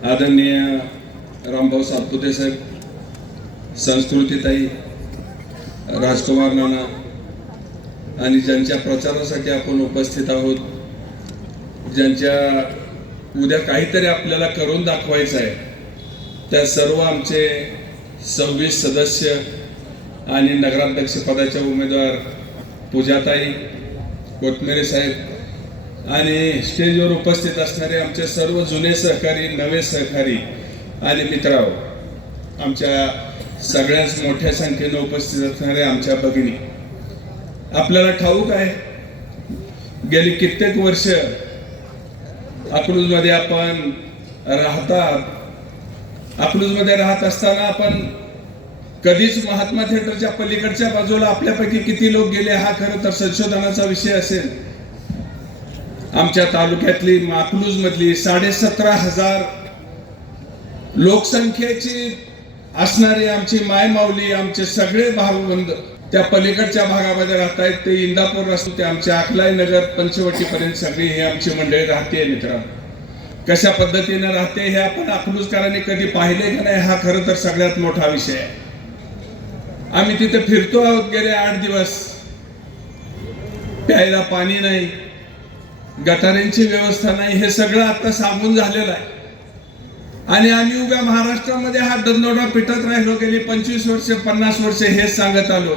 आदरणीय रामभाऊ सातपुते साहेब, संस्कृतीताई, राजकुमार नाना आणि ज्यांच्या प्रचारासाठी आपण उपस्थित आहोत, ज्यांच्या उद्या काहीतरी आपल्याला करून दाखवायचं आहे, त्या सर्व आमचे 26 सदस्य आणि नगराध्यक्ष पदाच्या उमेदवार पूजाताई, कोथमेरे साहेब आणि स्टेजवर उपस्थित असणारे आमचे सर्व जुने सहकारी, नवे सहकारी आणि मित्रांनो, आमच्या सगळ्याच मोठ्या संख्येने उपस्थित असणारे आमच्या भगिनी, आपल्याला ठाऊक आहे गेली कित्येक वर्ष अकलूजमध्ये आपण अकलूजमध्ये राहत असताना आपण कधीच महात्मा थिएटरच्या पलीकडच्या बाजूला आपल्यापैकी किती लोक गेले हा खरं तर संशोधनाचा विषय असेल. आमच्या तालुक्यातली अकलूज मधली 17,500 लोकसंख्येची असणारी आमची मायमाऊली, आमचे सगळे भावबंद त्या पलीकडच्या भागामध्ये राहत आहेत. ते इंदापूर असतो ते आमच्या अकलाई नगर पंचवटीपर्यंत सगळी ही आमची मंडळी राहते. मित्रांनो, कशा पद्धतीने राहते हे आपण अकलूजकरांनी कधी पाहिले का नाही हा खरं तर सगळ्यात मोठा विषय आहे. आम्ही तिथे फिरतो आहोत गेले 8 दिवस. प्यायला पाणी नाही, गटारांची व्यवस्था नाही, हे सगळं आता सांगून झालेलं आहे. आणि आम्ही उभ्या महाराष्ट्रामध्ये हा दंडोरा पिटत राहिलो गेली 25 वर्ष 50 वर्ष हेच सांगत आलो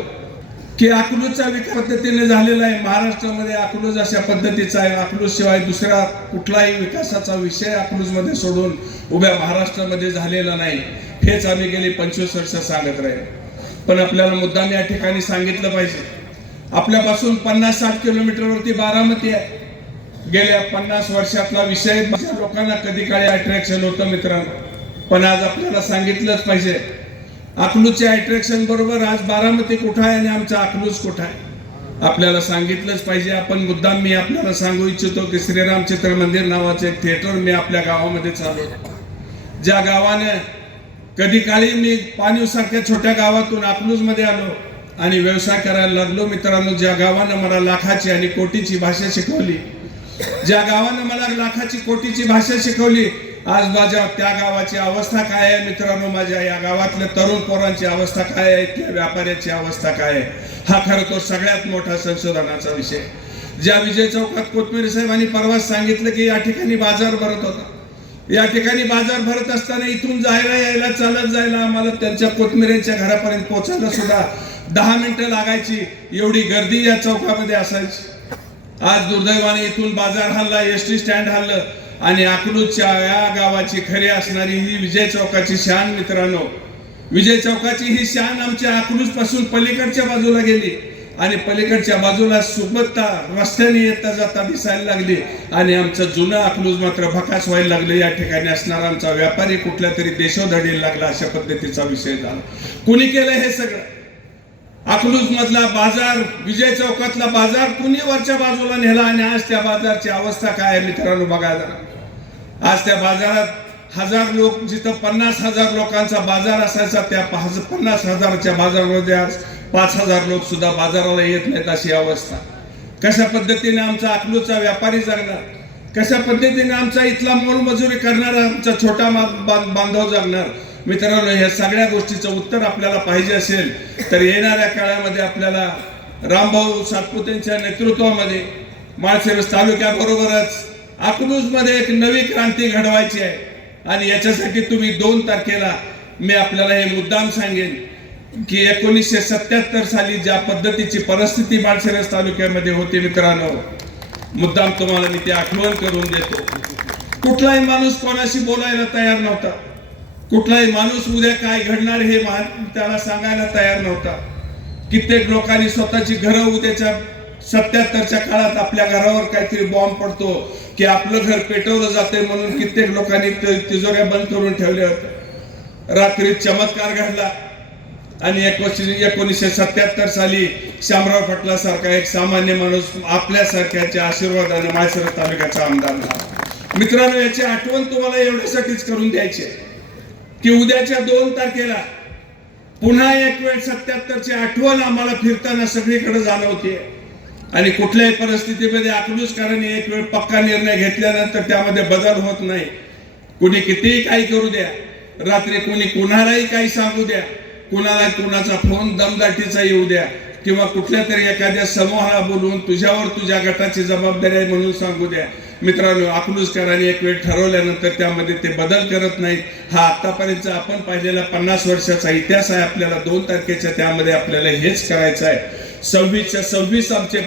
की अकलूजचा विकास पद्धतीने झालेला आहे. महाराष्ट्रामध्ये अकलूज अशा पद्धतीचा आहे. अकलूज शिवाय दुसरा कुठलाही विकासाचा विषय अकलूजमध्ये सोडून उभ्या महाराष्ट्रामध्ये झालेला नाही. हेच आम्ही गेली 25 वर्ष सांगत राहिलो. पण आपल्याला मुद्दाम या ठिकाणी सांगितलं पाहिजे, आपल्यापासून 50-60 किलोमीटरवरती बारामती आहे. गेल्या 50 वर्षातला विषय लोकांना कधी काळी अट्रॅक्शन होतं मित्रांनो, पण आज आपल्याला सांगितलंच पाहिजे अकलूजच्या अट्रॅक्शन बरोबर आज बारामती कुठं आहे आणि आमचा अकलूज कुठं आहे आपल्याला सांगितलंच पाहिजे. आपण मुद्दाम मी आपल्याला सांगू इच्छितो की श्रीराम चित्र मंदिर नावाचे एक थिएटर मी आपल्या गावामध्ये चालवतो. ज्या गावाने कधी काळी मी पाणीसारख्या छोट्या गावातून अकलूज मध्ये आलो आणि व्यवसाय करायला लागलो. मित्रांनो, ज्या गावानं मला लाखाची आणि कोटीची भाषा शिकवली, ज्या गावानं मला लाखाची कोटीची भाषा शिकवली, आज माझ्या त्या गावाची अवस्था काय आहे मित्रांनो, माझ्या या गावातल्या तरुण पोरांची अवस्था काय आहे, त्या व्यापाऱ्याची अवस्था काय आहे, हा खरं तो सगळ्यात मोठा संशोधनाचा विषय. ज्या विजय चौकात कोथमेरे साहेबांनी परवाच सांगितलं की या ठिकाणी बाजार भरत होता, या ठिकाणी बाजार भरत असताना इथून जायला यायला चालत जायला आम्हाला त्यांच्या कोथमेरेच्या घरापर्यंत पोहोचायला सुद्धा 10 मिनिटं लागायची, एवढी गर्दी या चौकामध्ये असायची. आज दुर्दैवाने इथून बाजार हल्ला, एसटी स्टँड हल्लं आणि अकलूजच्या या गावाची खरी असणारी ही विजय चौकाची शान मित्रांनो, विजय चौकाची ही शान आमच्या अकलूज पासून पलीकडच्या बाजूला गेली आणि पलीकडच्या बाजूला सुबत्ता रस्त्याने येता जाता दिसायला लागली आणि आमचं जुनं अकलूज मात्र भकास व्हायला लागले. या ठिकाणी असणारा आमचा व्यापारी कुठल्या तरी देशोधडीला लागला, अशा पद्धतीचा विषय झाला. कुणी केलं हे सगळं? अकलूज मधला बाजार, विजय चौकातला बाजार कुणी वरच्या बाजूला नेला आणि आज त्या बाजारची अवस्था काय आहे मित्रांनो बघा जरा. आज त्या बाजारात 1000 लोक, जिथं 50,000 लोकांचा बाजार असायचा त्या 50,000च्या बाजारामध्ये आज 5,000 लोक सुद्धा बाजाराला येत नाहीत, अशी अवस्था. कशा पद्धतीने आमचा अकलूजचा व्यापारी जगणार, कशा पद्धतीने आमचा इथला मोलमजुरी करणारा आमचा छोटा बांधव जगणार मित्रांनो. या सगळ्या गोष्टीचं उत्तर आपल्याला पाहिजे असेल तर येणाऱ्या काळामध्ये आपल्याला रामभाऊ सातपुतेंच्या नेतृत्वामध्ये माळशिरस तालुक्याबरोबरच अकलूजमध्ये एक नवी क्रांती घडवायची आहे. आणि याच्यासाठी तुम्ही 2 तारखेला मी आपल्याला हे मुद्दाम सांगेन की 1977 साली ज्या पद्धतीची परिस्थिती माळशिरस तालुक्यामध्ये होती मित्रांनो, मुद्दाम तुम्हाला मी ते आठवण करून देतो. कुठलाही माणूस कोणाशी बोलायला तयार नव्हता, कुठलाही माणूस उद्या काय घडणार हे त्याला सांगायला तयार नव्हता. कित्येक लोकांनी स्वतःची घरं, उद्याच्या 77च्या काळात आपल्या घरावर काहीतरी बॉम्ब पडतो की आपलं घर पेटवलं जाते म्हणून कित्येक लोकांनी तिजोऱ्या बंद करून ठेवल्या होत्या. रात्री चमत्कार घडला आणि 1977 साली शामराव पाटला सारखा एक सामान्य माणूस आपल्यासारख्याच्या आशीर्वादाने माळशिरस तालुक्याचा आमदार झाला. मित्रांनो, याची आठवण तुम्हाला एवढ्यासाठीच करून द्यायची की उद्याच्या 2 तारखेला पुन्हा एक वेळ 77ची आठवण आम्हाला फिरताना सगळीकडे जाणवते. आणि कुठल्याही परिस्थितीमध्ये अकलूजकरांनी एक वेळ पक्का निर्णय घेतल्यानंतर त्यामध्ये बदल होत नाही. कोणी कितीही काही करू द्या, रात्री कोणी कुणालाही काही सांगू द्या, कुणाला कुणाचा फोन दमदाटीचा येऊ द्या, किंवा कुठल्या तरी एखाद्या समूहाला बोलवून तुझ्यावर तुझ्या गटाची जबाबदारी आहे म्हणून सांगू द्या. मित्रांनो, अकलूजकरांनी एक वेळ ठरवल्यानंतर त्यामध्ये ते बदल करत नाहीत. हा आतापर्यंत आपण पाहिलेला 50 वर्षाचा इतिहास आहे. आपल्याला 2 तारखेच्या त्यामध्ये आपल्याला हेच करायचं आहे. 26च्या 26 आमचे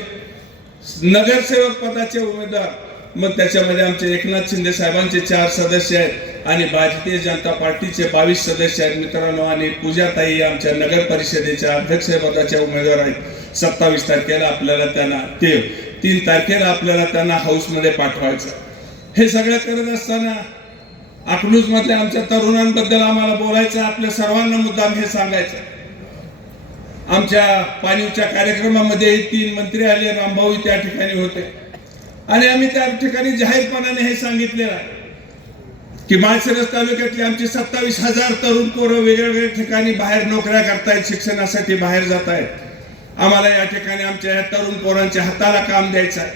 नगरसेवक पदाचे उमेदवार, मग त्याच्यामध्ये आमचे एकनाथ शिंदे साहेबांचे 4 सदस्य आहेत आणि भारतीय जनता पार्टीचे 22 सदस्य आहेत मित्रांनो. आणि पूजाताई आमच्या नगर परिषदेच्या अध्यक्षपदाच्या उमेदवार आहेत. 27 तारखेला आपल्याला त्यांना 3 तारखेला आपल्याला त्यांना हाऊसमध्ये पाठवायचं. हे सगळं करत असताना अकलूज मधल्या आमच्या तरुणांबद्दल आम्हाला बोलायचं, आपल्या सर्वांना मुद्दाम हे सांगायचं. आमच्या पाणीच्या कार्यक्रमामध्ये 3 मंत्री आले, रामभाऊ त्या ठिकाणी होते आणि आम्ही त्या ठिकाणी जाहीरपणाने हे सांगितलेलं आहे की माळशिरस तालुक्यातले आमचे 27,000 तरुण पोरं वेगवेगळ्या ठिकाणी बाहेर नोकऱ्या करतायत, शिक्षणासाठी बाहेर जात आहेत. आम्हाला या ठिकाणी आमच्या तरुण पोरांच्या हाताला काम द्यायचं आहे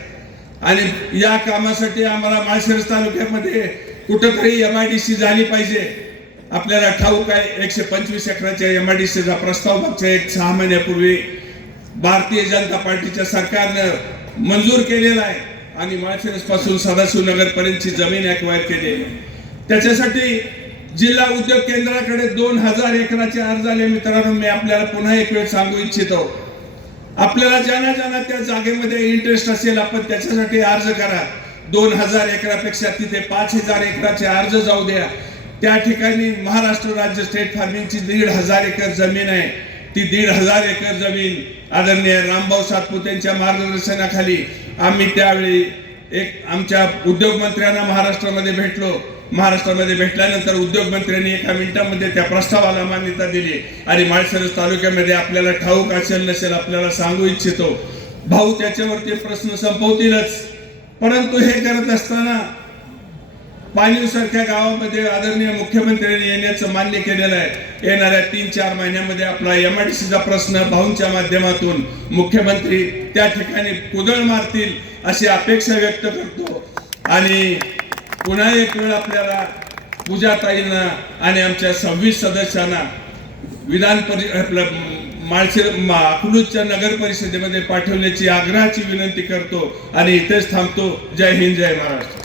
आणि या कामासाठी आम्हाला माळशिरस तालुक्यामध्ये कुठंतरी MIDC झाली पाहिजे. आपल्याला ठाऊक आहे 125 एकराच्या MIDCचा प्रस्ताव मागच्या 6 महिन्यापूर्वी भारतीय जनता पार्टीच्या सरकारनं मंजूर केलेला आहे आणि माळशिरस पासून सदाशिवनगर पर्यंतची जमीन ॲक्वायर केली आहे. त्याच्यासाठी जिल्हा उद्योग केंद्राकडे 2000 एकराचे अर्ज आले. मित्रांनो, मी आपल्याला पुन्हा एक वेळ सांगू इच्छितो, आपल्याला ज्यांना ज्यांना त्या जागेमध्ये इंटरेस्ट असेल आपण त्याच्यासाठी अर्ज करा. 2000 एकरापेक्षा तिथे 5000 एकराचे अर्ज जाऊ द्या. त्या ठिकाणी महाराष्ट्र राज्य स्टेट फार्मिंगची 1500 एकर जमीन आहे. ती 1500 एकर जमीन आदरणीय रामभाऊ सातपुते यांच्या मार्गदर्शनाखाली आम्ही त्यावेळी आमच्या उद्योग मंत्र्यांना महाराष्ट्रामध्ये भेटलो. महाराष्ट्रामध्ये भेटल्यानंतर उद्योग मंत्र्यांनी 1 मिनिटामध्ये त्या प्रस्तावाला मान्यता दिली आणि माळशिरस तालुक्यामध्ये आपल्याला ठाऊक असेल नसेल आपल्याला सांगू इच्छितो, भाऊ त्याच्यावरती प्रश्न संपवतीलच. परंतु हे करत असताना पाणीसारख्या गावामध्ये आदरणीय मुख्यमंत्र्यांनी येण्याचं मान्य केलेलं आहे. येणाऱ्या 3-4 महिन्यामध्ये आपला MIDCचा प्रश्न भाऊंच्या माध्यमातून मुख्यमंत्री त्या ठिकाणी कुदळ मारतील अशी अपेक्षा व्यक्त करतो. आणि पुन्हा एक वेळ आपल्याला पूजाताईंना आणि आमच्या 26 सदस्यांना अकलूजच्या नगर परिषदेमध्ये पाठवण्याची आग्रहाची विनंती करतो आणि इथेच थांबतो. जय हिंद, जय महाराष्ट्र.